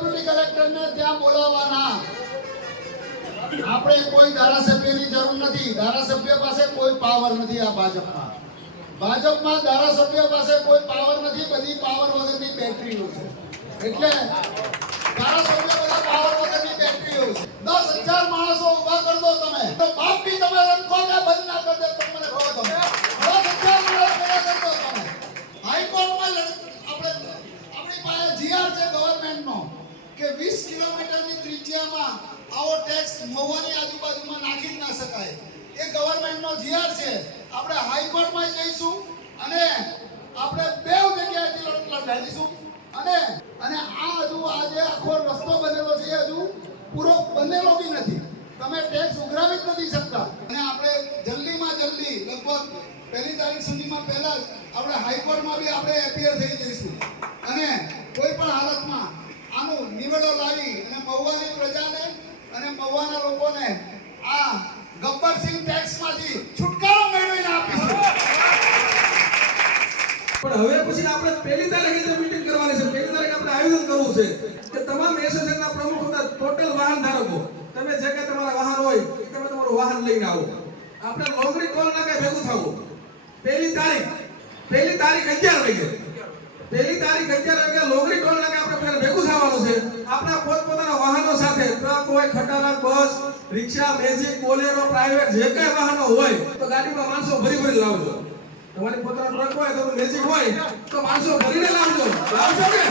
Deputy કલેક્ટરને ત્યાં બોલાવવાના. આપણે કોઈ ધારાસભ્યની જરૂર નથી. ધારાસભ્ય પાસે કોઈ પાવર નથી આ ભાજપમાં. ભાજપમાં ધારાસભ્ય પાસે કોઈ પાવર નથી, બધી પાવર વગરની બેટરીઓ છે. એટલે ધારાસભ્ય બધા પાવર વગરની બેટરીઓ છે. દસ હજાર માણસો ઊભા કરી દો તમે તો બાપ બી તમે રમખો કે બંધ ના કરી દે તો મને કહો તમે દસ હજાર માણસ ભેગા કરી દો તમે હાઈકોર્ટમાં લડ- આપણે આપણી પાસે જીઆર છે ગવર્મેન્ટનો કે 20 કિલોમીટરની ત્રિજ્યામાં આવો ટેક્સ મહુવાની આજુબાજુમાં નાખી જ ના શકાય. એ ગવર્મેન્ટનો જીઆર છે. આપણે હાઈકોર્ટમાં જઈશું અને આપણે બે જગ્યાએથી લડ- લડાડીશું અને અને આ હજુ આ જે આખો રસ્તો બનેલો છે હજુ પૂરો બનેલો બી નથી. તમે ટેક્સ ઉઘરાવી જ નથી શકતા. અને આપણે જલ્દીમાં જલ્દી, લગભગ પહેલી તારીખ સુધીમાં પહેલા જ આપણે હાઈકોર્ટમાં બી આપણે એપિયર થઈ જઈશું. અને કોઈ પણ હાલતમાં નિવેડો લાવી અને મહુવાની પ્રજાને અને મહુવાના લોકોને આ ગબ્બરસિંહ ટેક્સમાંથી છુટકારો મેળવીને આપીશું. પણ હવે પછી આપણે પહેલી તારીખે જે મીટિંગ કરવાની છે. પહેલી તારીખે આપણે આયોજન કરવું છે કે તમામ એસોસિએશનના પ્રમુખ હતા ટોટલ વાહન ધારકો, તમે જે કે તમારા વાહન હોય તમે તમારું વાહન લઈને આવો. આપણે લોંગડી કોલ ના કઈ ભેગું થવું. પહેલી તારીખ પહેલી તારીખ અગિયાર વાગે. આપણા પોતપોતાના વાહનો સાથે, ટ્રક હોય, ખટારા, bus, rickshaw magic Bolero, private, જે કઈ વાહનો હોય, તો ગાડીમાં માણસો ભરી ભરી લાવજો. તમારી પોતાનો ટ્રક હોય તો મેજિક હોય, તો માણસો ભરીને લાવજો. લાવજો કે?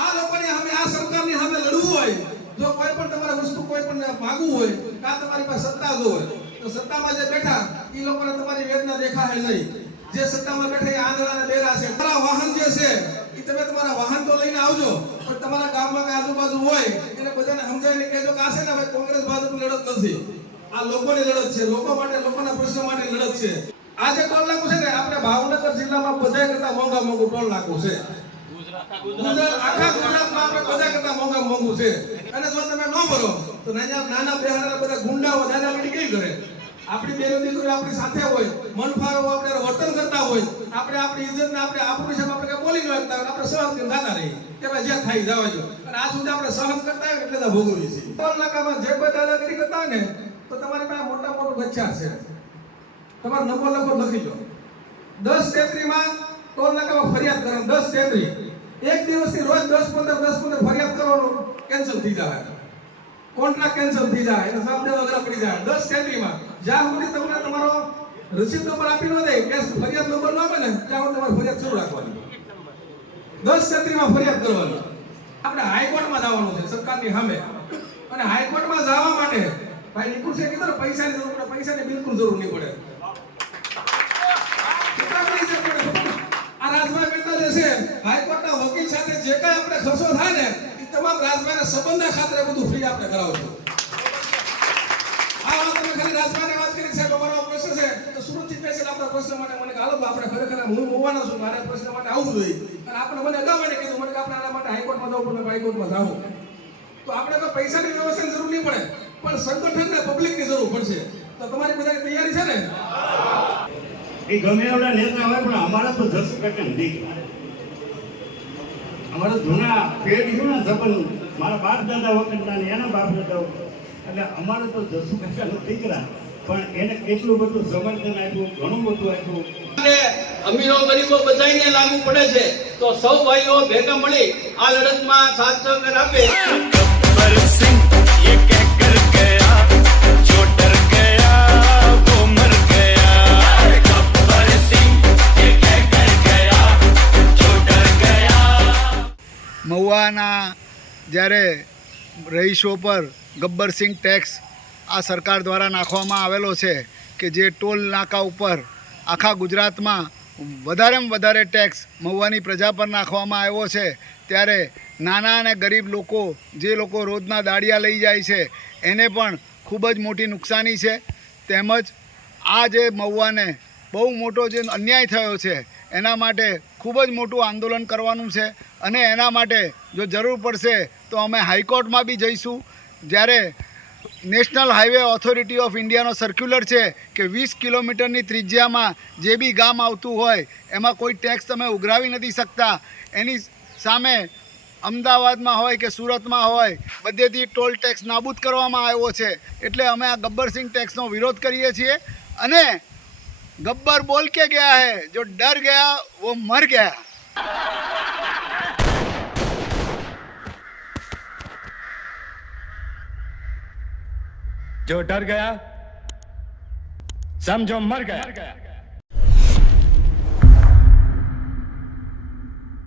આ લોકોની સામે, આ સરકારની સામે લડવું હોય, જો કોઈ પણ તમારે વસ્તુ કોઈ પણ માગવું હોય, કા તમારી પાસે સત્તા જો હોય, તો સત્તામાં જે બેઠા એ લોકોને તમારી વેદના દેખાય નહીં. જે સત્તામાં બેઠા એ આંધળા અને બેરા છે. તમારા વાહન જે છે એ તમે તમારા વાહન તો લઈને આવજો, પણ તમારા ગામમાં કે આજુબાજુ હોય, એને બધાને સમજાવીને કહેજો કે આ ને ભાઈ કોંગ્રેસ ભાજપ લડત નથી. આ લોકોની લડત છે, લોકો માટે, લોકોના પ્રશ્નો માટે લડત છે. આ ટોલ નાકું છે ને, આપણે ભાવનગર જિલ્લામાં બધા કરતા મોંઘા મોંઘું ટોલ નાકું છે. ગુજરાત તમે ન ભરો, તો નાના બહેરાના બધા ગુંડાઓ દાદા પડી કઈ કરે? આપણી બેનો દીકરીઓ આપણી સાથે હોય મન ફાવે આપણે હોય. આપણે આપણી ઇજ્જત ને આપણે આપણું છે આપણે કઈ બોલી ન શકતા આપણે સહન કરીને જાતા રહીએ. ભાઈ જે થાય જવા જો. અને આ સુધી આપણે સહન કરતા હોય એટલે ભોગવીએ છીએ. ત્રણ નાકામાં જે કોઈ દાદાગીરી કરતા ને, તો તમારી પાસે મોટા મોટું ગચ્છા છે. તમારો નંબર લખો લખી લો. દસ તેત્રીમાં ટોલ નાકામાં ફરિયાદ કરો દસ તેત્રી એક દિવસથી રોજ દસ પંદર દસ પંદર ફરિયાદ કરવાનું કેન્સલ થઈ જાય. કોન્ટ્રાક્ટ કેન્સલ થઈ જાય. એનો સામે વગર પડી જાય. દસ તેત્રીમાં જ્યાં સુધી તમને તમારો રસીદ નંબર આપી ન દે કે ફરિયાદ નંબર ન આપે ને, ત્યાં તમારે ફરિયાદ શરૂ રાખવાની. દસ છત્રીમાં ફરિયાદ કરવાની. આપણે હાઈકોર્ટમાં જવાનું છે, સરકારની સામે. અને હાઈકોર્ટમાં જવા માટે ભાઈ નિકુલ છે, કીધું પૈસાની જરૂર પૈસાની બિલકુલ જરૂર નહીં પડે? આ રાજભાઈ મહેતા જે છે હાઈકોર્ટના વકીલ સાથે જે કાંઈ આપણે ખર્ચો થાય ને, એ તમામ રાજભાઈના સંબંધના ખાતરે બધું ફ્રી આપણે આ વાત તમે સુરતથી સ્પેશિયલ આપણા પ્રશ્ન માટે મને હાલો આપણે ખરેખર હું હોવાનો છું, મારા પ્રશ્ન માટે આવવું જોઈએ. અને આપણે મને અગાઉ એને કીધું, મને આપણે આના માટે હાઈકોર્ટમાં જવું પડે હાઈકોર્ટમાં જવું તો આપણે તો પૈસાની વ્યવસ્થાની જરૂર નહીં પડે, પણ સંગઠન ને પબ્લિકની જરૂર પડશે. તો તમારી બધાની તૈયારી છે ને? એ ગમે એવડા નેતા હોય, પણ અમારા તો જસુ કાકા નથી. અમારા જૂના પેઢ છે ને સંબંધ મારા બાપ દાદા વખતના એના બાપ દાદા એટલે અમારે તો જસુ કાકા દીકરા પણ એને કેટલું બધું સમર્થન આપ્યું ઘણું બધું આપ્યું. અમીરો ગરીબો બધાને લાગુ પડે છે તો સૌ ભાઈઓ ભેગા મળી આ લડતમાં સાથ સહકાર આપે. મહુવાના જ્યારે રહીશો પર ગબ્બરસિંહ ટેક્સ આ સરકાર દ્વારા નાખવામાં આવેલો છે કે જે ટોલ નાકા ઉપર આખા ગુજરાતમાં વધારેમાં વધારે ટેક્સ મહુવાની પ્રજા પર નાખવામાં આવ્યો છે, ત્યારે નાના અને ગરીબ લોકો, જે લોકો રોજના દાડિયા લઈ જાય છે, એને પણ ખૂબ જ મોટી નુકસાની છે. તેમજ આ જે મહુવાને બહુ મોટો જે અન્યાય થયો છે, એના માટે ખૂબ જ મોટું આંદોલન કરવાનું છે અને એના માટે જો જરૂર પડશે તો અમે હાઈકોર્ટમાં બી જઈશું. જ્યારે નેશનલ હાઈવે ઓથોરિટી ઓફ ઇન્ડિયાનો સર્ક્યુલર છે કે વીસ કિલોમીટરની ત્રિજ્યામાં જે બી ગામ આવતું હોય, એમાં કોઈ ટેક્સ તમે ઉઘરાવી નથી શકતા. એની સામે અમદાવાદમાં હોય કે સુરતમાં હોય, બધેથી ટોલ ટેક્સ નાબૂદ કરવામાં આવ્યો છે. એટલે અમે આ ગબ્બરસિંહ ટેક્સનો વિરોધ કરીએ છીએ અને ગબ્બર બોલ કે ગયા હે? જો ડર ગયા, વો મર ગયા. जो डर गया समझो मर गया